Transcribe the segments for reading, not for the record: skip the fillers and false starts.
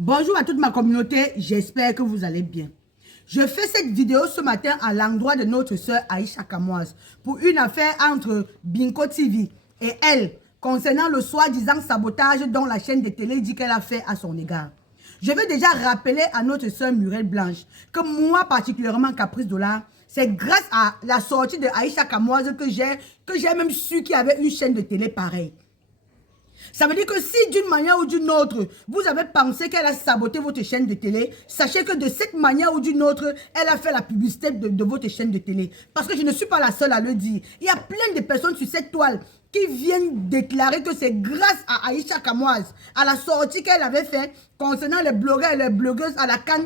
Bonjour à toute ma communauté, j'espère que vous allez bien. Je fais cette vidéo ce matin à l'endroit de notre sœur Aïcha Kamoise pour une affaire entre Binko TV et elle concernant le soi-disant sabotage dont la chaîne de télé dit qu'elle a fait à son égard. Je veux déjà rappeler à notre sœur Muriel Blanche que moi particulièrement Caprice Dollar, c'est grâce à la sortie de Aïcha Kamoise que j'ai même su qu'il y avait une chaîne de télé pareille. Ça veut dire que si d'une manière ou d'une autre, vous avez pensé qu'elle a saboté votre chaîne de télé, sachez que de cette manière ou d'une autre, elle a fait la publicité de votre chaîne de télé. Parce que je ne suis pas la seule à le dire. Il y a plein de personnes sur cette toile qui viennent déclarer que c'est grâce à Aïcha Kamoise, à la sortie qu'elle avait faite concernant les blogueurs et les blogueuses à la CAN,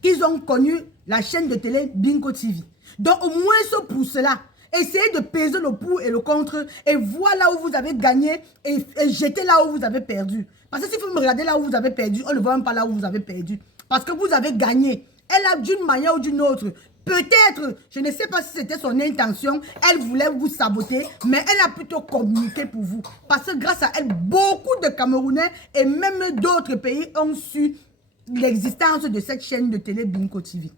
qu'ils ont connu la chaîne de télé Binko TV. Donc au moins pour cela, essayez de peser le pour et le contre et voir là où vous avez gagné et jeter là où vous avez perdu. Parce que si vous me regardez là où vous avez perdu, on ne voit même pas là où vous avez perdu. Parce que vous avez gagné. Elle a d'une manière ou d'une autre. Peut-être, je ne sais pas si c'était son intention, elle voulait vous saboter, mais elle a plutôt communiqué pour vous. Parce que grâce à elle, beaucoup de Camerounais et même d'autres pays ont su l'existence de cette chaîne de télé Binko TV.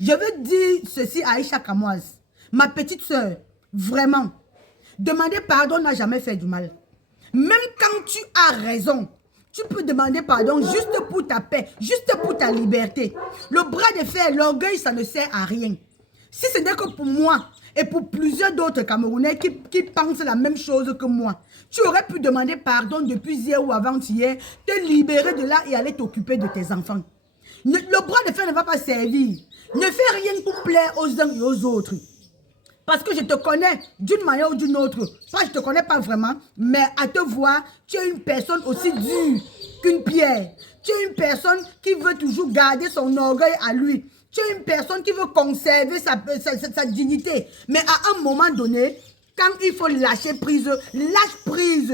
Je veux dire ceci à Aïcha Kamoise. Ma petite soeur, vraiment, demander pardon n'a jamais fait du mal. Même quand tu as raison, tu peux demander pardon juste pour ta paix, juste pour ta liberté. Le bras de fer, l'orgueil, ça ne sert à rien. Si ce n'est que pour moi et pour plusieurs d'autres Camerounais qui pensent la même chose que moi, tu aurais pu demander pardon depuis hier ou avant-hier, te libérer de là et aller t'occuper de tes enfants. Le bras de fer ne va pas servir. Ne fais rien pour plaire aux uns et aux autres. Parce que je te connais d'une manière ou d'une autre. Pas je ne te connais pas vraiment, mais à te voir, tu es une personne aussi dure qu'une pierre. Tu es une personne qui veut toujours garder son orgueil à lui. Tu es une personne qui veut conserver sa dignité. Mais à un moment donné, quand il faut lâcher prise, lâche prise.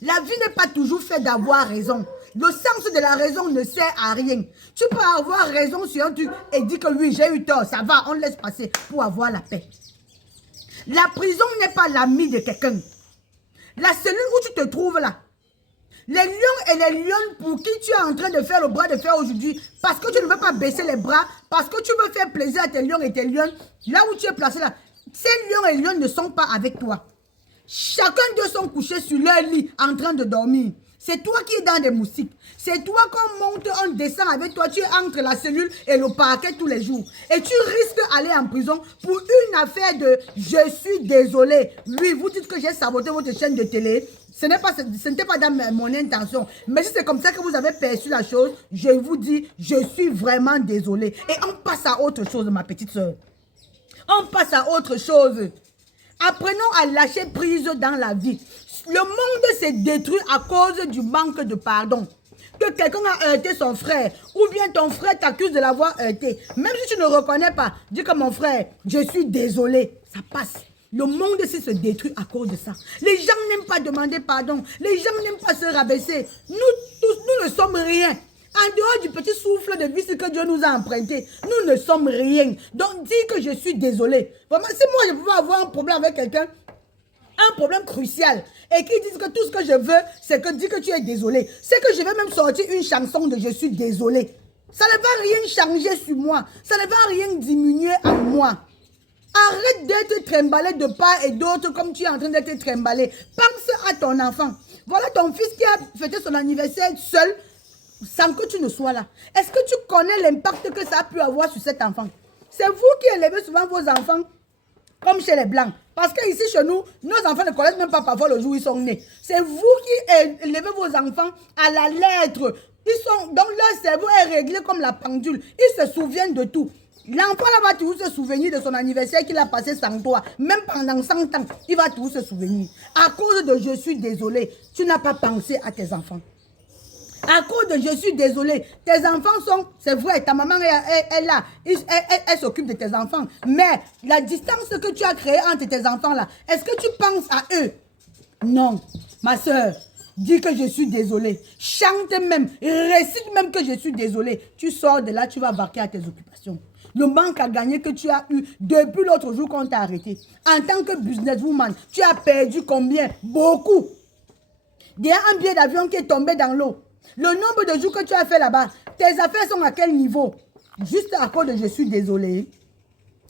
La vie n'est pas toujours faite d'avoir raison. Le sens de la raison ne sert à rien. Tu peux avoir raison sur un truc et dire que oui, j'ai eu tort, ça va, on laisse passer pour avoir la paix. La prison n'est pas l'ami de quelqu'un. La cellule où tu te trouves là, les lions et les lionnes pour qui tu es en train de faire le bras de fer aujourd'hui, parce que tu ne veux pas baisser les bras, parce que tu veux faire plaisir à tes lions et tes lionnes, là où tu es placé là, ces lions et lionnes ne sont pas avec toi. Chacun d'eux sont couchés sur leur lit en train de dormir. C'est toi qui es dans des moustiques. C'est toi qu'on monte, on descend avec toi. Tu es entre la cellule et le parquet tous les jours. Et tu risques d'aller en prison pour une affaire de « je suis désolé ». Oui, vous dites que j'ai saboté votre chaîne de télé. Ce n'était pas dans mon intention. Mais si c'est comme ça que vous avez perçu la chose, je vous dis « je suis vraiment désolé ». Et on passe à autre chose, ma petite soeur. On passe à autre chose. Apprenons à lâcher prise dans la vie. Le monde s'est détruit à cause du manque de pardon. Que quelqu'un a heurté son frère, ou bien ton frère t'accuse de l'avoir heurté. Même si tu ne reconnais pas, dis que mon frère, je suis désolé. Ça passe. Le monde se détruit à cause de ça. Les gens n'aiment pas demander pardon. Les gens n'aiment pas se rabaisser. Nous tous, nous ne sommes rien. En dehors du petit souffle de vie que Dieu nous a emprunté, nous ne sommes rien. Donc dis que je suis désolé. Vraiment, si moi je pouvais avoir un problème avec quelqu'un, un problème crucial, et qui disent que tout ce que je veux, c'est que dis que tu es désolé. C'est que je vais même sortir une chanson de je suis désolé. Ça ne va rien changer sur moi. Ça ne va rien diminuer en moi. Arrête d'être trimballé de part et d'autre comme tu es en train d'être trimballé. Pense à ton enfant. Voilà ton fils qui a fêté son anniversaire seul, sans que tu ne sois là. Est-ce que tu connais l'impact que ça a pu avoir sur cet enfant? C'est vous qui élevez souvent vos enfants comme chez les Blancs. Parce que ici chez nous, nos enfants ne connaissent même pas parfois le jour où ils sont nés. C'est vous qui élevez vos enfants à la lettre. Donc leur cerveau est réglé comme la pendule. Ils se souviennent de tout. L'enfant là va toujours se souvenir de son anniversaire qu'il a passé sans toi. Même pendant 100 ans, il va toujours se souvenir. À cause de je suis désolé, tu n'as pas pensé à tes enfants. À cause de je suis désolé, tes enfants sont, c'est vrai, ta maman est là, elle s'occupe de tes enfants. Mais la distance que tu as créée entre tes enfants là, est-ce que tu penses à eux? Non, ma soeur, dis que je suis désolé. Chante même, récite même que je suis désolé. Tu sors de là, tu vas vaquer à tes occupations. Le manque à gagner que tu as eu depuis l'autre jour qu'on t'a arrêté. En tant que businesswoman, tu as perdu combien? Beaucoup. Il y a un billet d'avion qui est tombé dans l'eau. Le nombre de jours que tu as fait là-bas, tes affaires sont à quel niveau? Juste à cause de je suis désolée.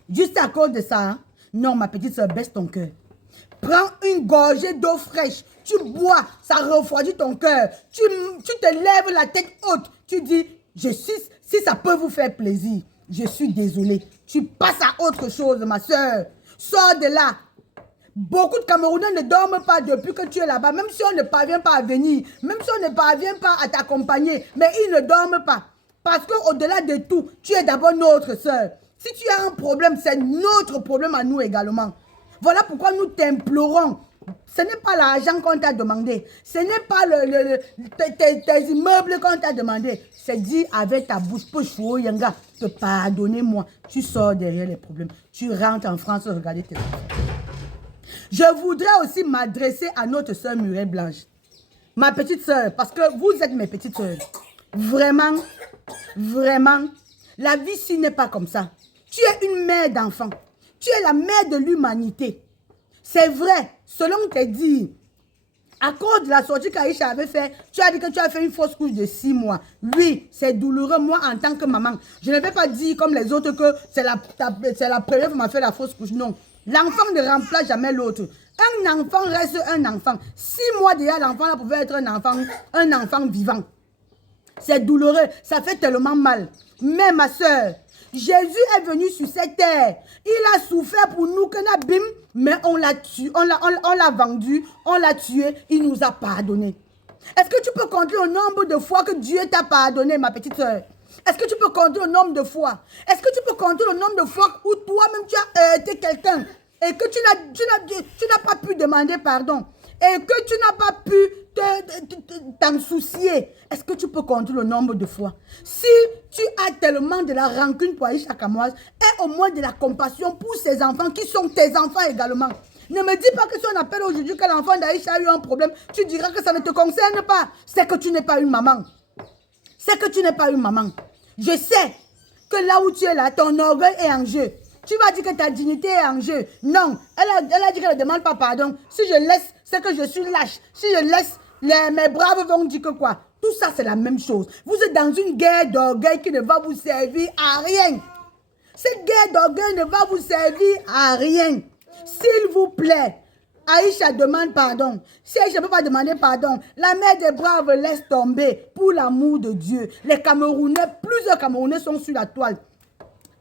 Juste à cause de ça. Hein? Non, ma petite soeur, baisse ton cœur. Prends une gorgée d'eau fraîche. Tu bois, ça refroidit ton cœur. Tu te lèves la tête haute. Tu dis, si ça peut vous faire plaisir, je suis désolée. Tu passes à autre chose, ma soeur. Sors de là. Beaucoup de Camerounais ne dorment pas depuis que tu es là-bas. Même si on ne parvient pas à venir. Même si on ne parvient pas à t'accompagner. Mais ils ne dorment pas. Parce qu'au-delà de tout, tu es d'abord notre soeur. Si tu as un problème, c'est notre problème à nous également. Voilà pourquoi nous t'implorons. Ce n'est pas l'argent qu'on t'a demandé. Ce n'est pas tes immeubles qu'on t'a demandé. C'est dit avec ta bouche, Yanga, te pardonnez-moi. Tu sors derrière les problèmes. Tu rentres en France, regardez tes enfants. Je voudrais aussi m'adresser à notre soeur Muriel Blanche. Ma petite soeur, parce que vous êtes mes petites soeurs. Vraiment, vraiment, la vie ici n'est pas comme ça. Tu es une mère d'enfants. Tu es la mère de l'humanité. C'est vrai, selon tes dires. À cause de la sortie qu'Aïcha avait fait, tu as dit que tu as fait une fausse couche de 6 mois. Oui, c'est douloureux, moi, en tant que maman. Je ne vais pas dire comme les autres que c'est la première fois qu'on m'a fait la fausse couche. Non, l'enfant ne remplace jamais l'autre. Un enfant reste un enfant. 6 mois déjà, l'enfant là pouvait être un enfant vivant. C'est douloureux, ça fait tellement mal. Mais ma soeur, Jésus est venu sur cette terre. Il a souffert pour nous que Nabim, mais on l'a tué, on l'a vendu, on l'a tué, il nous a pardonné. Est-ce que tu peux compter le nombre de fois que Dieu t'a pardonné, ma petite soeur? Est-ce que tu peux compter le nombre de fois? Est-ce que tu peux compter le nombre de fois où toi-même tu as été quelqu'un et que tu n'as pas pu demander pardon et que tu n'as pas pu t'en soucier? Est-ce que tu peux compter le nombre de fois? Si tu as tellement de la rancune pour Aïcha Kamoise, aie au moins de la compassion pour ces enfants qui sont tes enfants également. Ne me dis pas que si on appelle aujourd'hui que l'enfant d'Aïcha a eu un problème, tu diras que ça ne te concerne pas. C'est que tu n'es pas une maman. C'est que tu n'es pas une maman. Je sais que là où tu es là, ton orgueil est en jeu. Tu vas dire que ta dignité est en jeu. Non, elle a dit qu'elle ne demande pas pardon. Si je laisse, c'est que je suis lâche. Si je laisse, mes braves vont dire que quoi? Tout ça, c'est la même chose. Vous êtes dans une guerre d'orgueil qui ne va vous servir à rien. Cette guerre d'orgueil ne va vous servir à rien. S'il vous plaît, Aïcha demande pardon. Si Aïcha ne peut pas demander pardon, la mère des braves laisse tomber pour l'amour de Dieu. Les Camerounais, plusieurs Camerounais sont sur la toile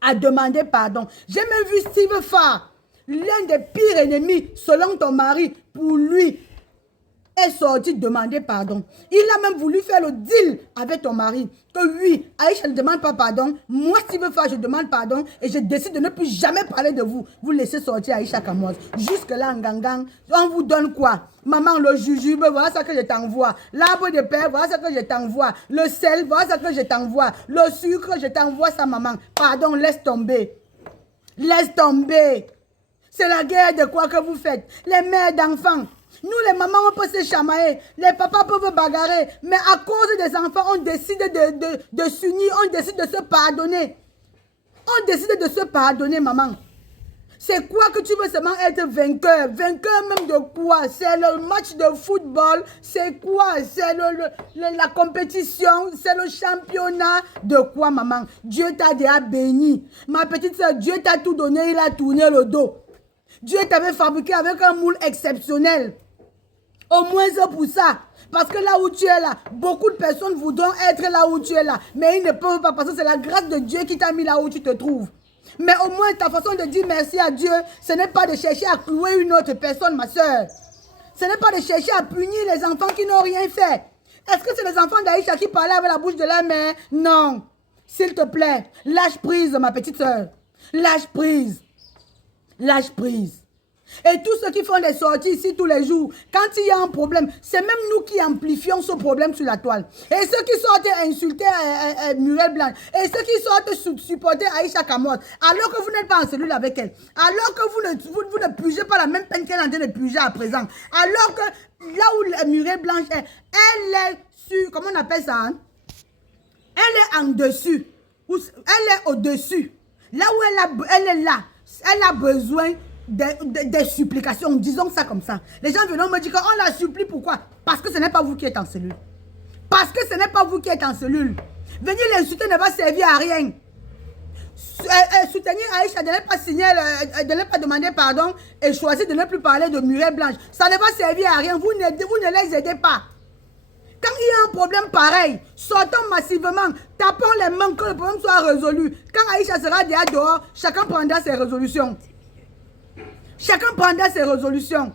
à demander pardon. J'ai même vu Steve Farr, l'un des pires ennemis selon ton mari, pour lui, est sorti demander pardon. Il a même voulu faire le deal avec ton mari. Que oui, Aïcha ne demande pas pardon. Moi, Steve Farr, je demande pardon et je décide de ne plus jamais parler de vous. Vous laissez sortir Aïcha Kamoise. Jusque-là, en gangang, on vous donne quoi? Maman, le jujube, voilà ce que je t'envoie. L'arbre de pain, voilà ce que je t'envoie. Le sel, voilà ce que je t'envoie. Le sucre, je t'envoie ça, maman. Pardon, laisse tomber. Laisse tomber. C'est la guerre de quoi que vous faites? Les mères d'enfants. Nous, les mamans, on peut se chamailler. Les papas peuvent bagarrer. Mais à cause des enfants, on décide de s'unir. On décide de se pardonner. On décide de se pardonner, maman. C'est quoi que tu veux seulement être vainqueur? Vainqueur même de quoi? C'est le match de football? C'est quoi? C'est la compétition? C'est le championnat? De quoi, maman? Dieu t'a déjà béni. Ma petite soeur, Dieu t'a tout donné, il a tourné le dos. Dieu t'avait fabriqué avec un moule exceptionnel. Au moins pour ça. Parce que là où tu es là, beaucoup de personnes voudront être là où tu es là. Mais ils ne peuvent pas parce que c'est la grâce de Dieu qui t'a mis là où tu te trouves. Mais au moins ta façon de dire merci à Dieu, ce n'est pas de chercher à clouer une autre personne, ma soeur. Ce n'est pas de chercher à punir les enfants qui n'ont rien fait. Est-ce que c'est les enfants d'Aïcha qui parlaient avec la bouche de la mère? Non. S'il te plaît, lâche prise, ma petite soeur. Lâche prise. Lâche prise. Et tous ceux qui font des sorties ici tous les jours, quand il y a un problème, c'est même nous qui amplifions ce problème sur la toile. Et ceux qui sortent insulter Muriel Blanche, et ceux qui sortent supporter Aïcha Kamoise, alors que vous n'êtes pas en cellule avec elle, alors que vous ne pugez pas la même peine qu'elle est en train de puger à présent, alors que là où Muriel Blanche est, elle est sur, comment on appelle ça, hein? Elle est en dessus, elle est au-dessus, là où elle est là, elle a besoin des supplications, disons ça comme ça. Les gens viennent me dire qu'on la supplie, pourquoi? Parce que ce n'est pas vous qui êtes en cellule. Parce que ce n'est pas vous qui êtes en cellule. Venir l'insulter ne va servir à rien. Soutenir Aïcha, de ne pas signer, de ne pas demander pardon et choisir de ne plus parler de Muriel Blanche. Ça ne va servir à rien. Vous ne les aidez pas. Quand il y a un problème pareil, sortons massivement, tapons les mains que le problème soit résolu. Quand Aïcha sera déjà dehors, chacun prendra ses résolutions. Chacun prendra ses résolutions.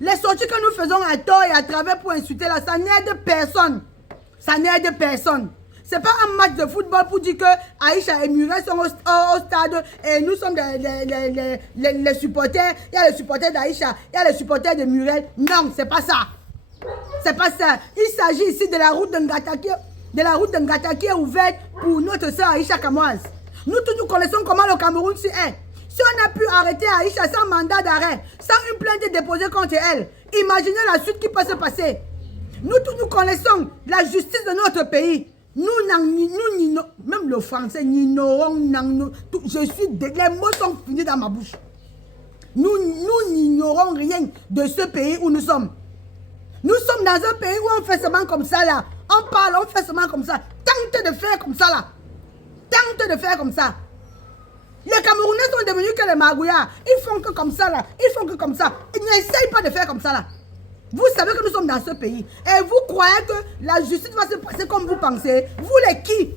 Les sorties que nous faisons à tort et à travers pour insulter là, ça n'aide personne. Ça n'aide personne. C'est pas un match de football pour dire que Aïcha et Muriel sont au stade et nous sommes les supporters. Il y a les supporters d'Aïcha, il y a les supporters de Muriel. Non, c'est pas ça. C'est pas ça. Il s'agit ici de la route de Ngata qui est ouverte pour notre soeur Aïcha Kamoise. Nous tous nous connaissons comment le Cameroun est. Si on a pu arrêter Aïcha sans mandat d'arrêt, sans une plainte déposée contre elle, imaginez la suite qui peut se passer. Nous tous nous connaissons la justice de notre pays. Même le français, les mots sont finis dans ma bouche. Nous n'ignorons rien de ce pays où nous sommes. Nous sommes dans un pays où on fait seulement comme ça là. On parle, on fait seulement comme ça. Tente de faire comme ça là. Tente de faire comme ça. Les Camerounais sont devenus que les Magouillards. Ils font que comme ça là. Ils font que comme ça. Ils n'essayent pas de faire comme ça là. Vous savez que nous sommes dans ce pays. Et vous croyez que la justice va se passer comme vous pensez. Vous les qui?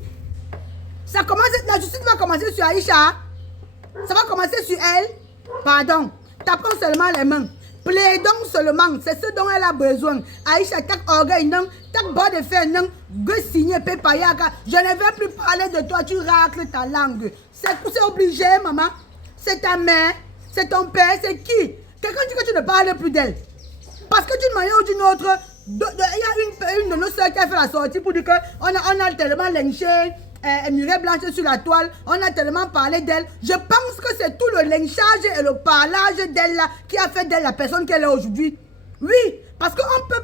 Ça commence, la justice va commencer sur Aïcha. Ça va commencer sur elle. Pardon. Tapons seulement les mains. Plaidons seulement. C'est ce dont elle a besoin. Aïcha, tak orgueil, non. Tak bas de fer, non. Gueux signé, pépayaka. Je ne vais plus parler de toi. Tu racles ta langue. C'est obligé, maman. C'est ta mère. C'est ton père. C'est qui? Quelqu'un dit que tu ne parles plus d'elle. Parce que d'une manière ou d'une autre, il y a une de nos soeurs qui a fait la sortie pour dire qu'on a tellement lynché Muriel Blanche sur la toile, on a tellement parlé d'elle. Je pense que c'est tout le lynchage et le parlage d'elle là qui a fait d'elle la personne qu'elle est aujourd'hui. Oui, parce qu'on peut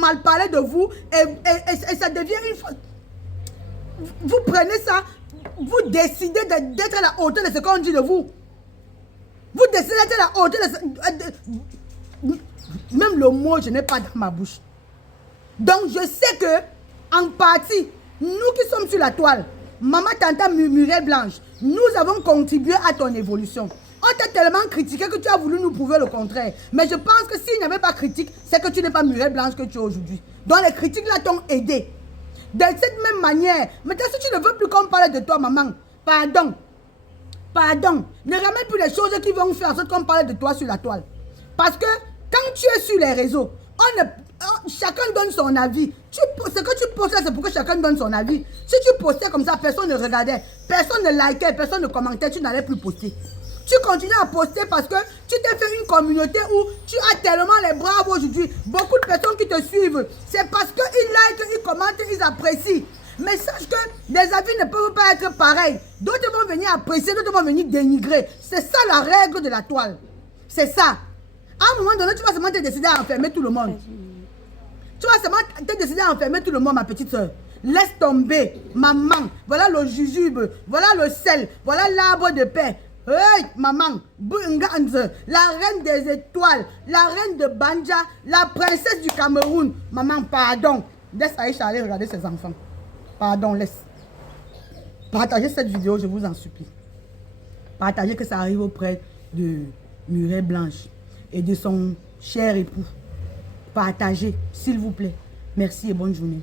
mal parler de vous et ça devient une fois. Vous prenez ça, vous décidez d'être à la hauteur de ce qu'on dit de vous. Vous décidez d'être à la hauteur de ce... Même le mot, je n'ai pas dans ma bouche. Donc, je sais que, en partie, nous qui sommes sur la toile, maman, tata Muriel Blanche, nous avons contribué à ton évolution. On t'a tellement critiqué que tu as voulu nous prouver le contraire. Mais je pense que s'il n'y avait pas critique, c'est que tu n'es pas Muriel Blanche que tu es aujourd'hui. Donc, les critiques là t'ont aidé. De cette même manière, maintenant, si tu ne veux plus qu'on parle de toi, maman, pardon. Pardon. Ne ramène plus les choses qui vont faire en sorte qu'on parle de toi sur la toile. Parce que, quand tu es sur les réseaux, chacun donne son avis. Ce que tu postes là, c'est pour que chacun donne son avis. Si tu postais comme ça, personne ne regardait, personne ne likait, personne ne commentait, tu n'allais plus poster. Tu continues à poster parce que tu t'es fait une communauté où tu as tellement les bras aujourd'hui. Beaucoup de personnes qui te suivent. C'est parce qu'ils likent, ils commentent, ils apprécient. Mais sache que les avis ne peuvent pas être pareils. D'autres vont venir apprécier, d'autres vont venir dénigrer. C'est ça la règle de la toile. C'est ça. À un moment donné, tu vas seulement te décider à enfermer tout le monde. Tu vas seulement te décider à enfermer tout le monde, ma petite soeur. Laisse tomber, maman. Voilà le jujube, voilà le sel, voilà l'arbre de paix. Hey, maman, Bunganze, la reine des étoiles, la reine de Banja, la princesse du Cameroun. Maman, pardon. Laisse Aïcha aller regarder ses enfants. Pardon, laisse. Partagez cette vidéo, je vous en supplie. Partagez que ça arrive auprès de Muriel Blanche et de son cher époux. Partagez, s'il vous plaît. Merci et bonne journée.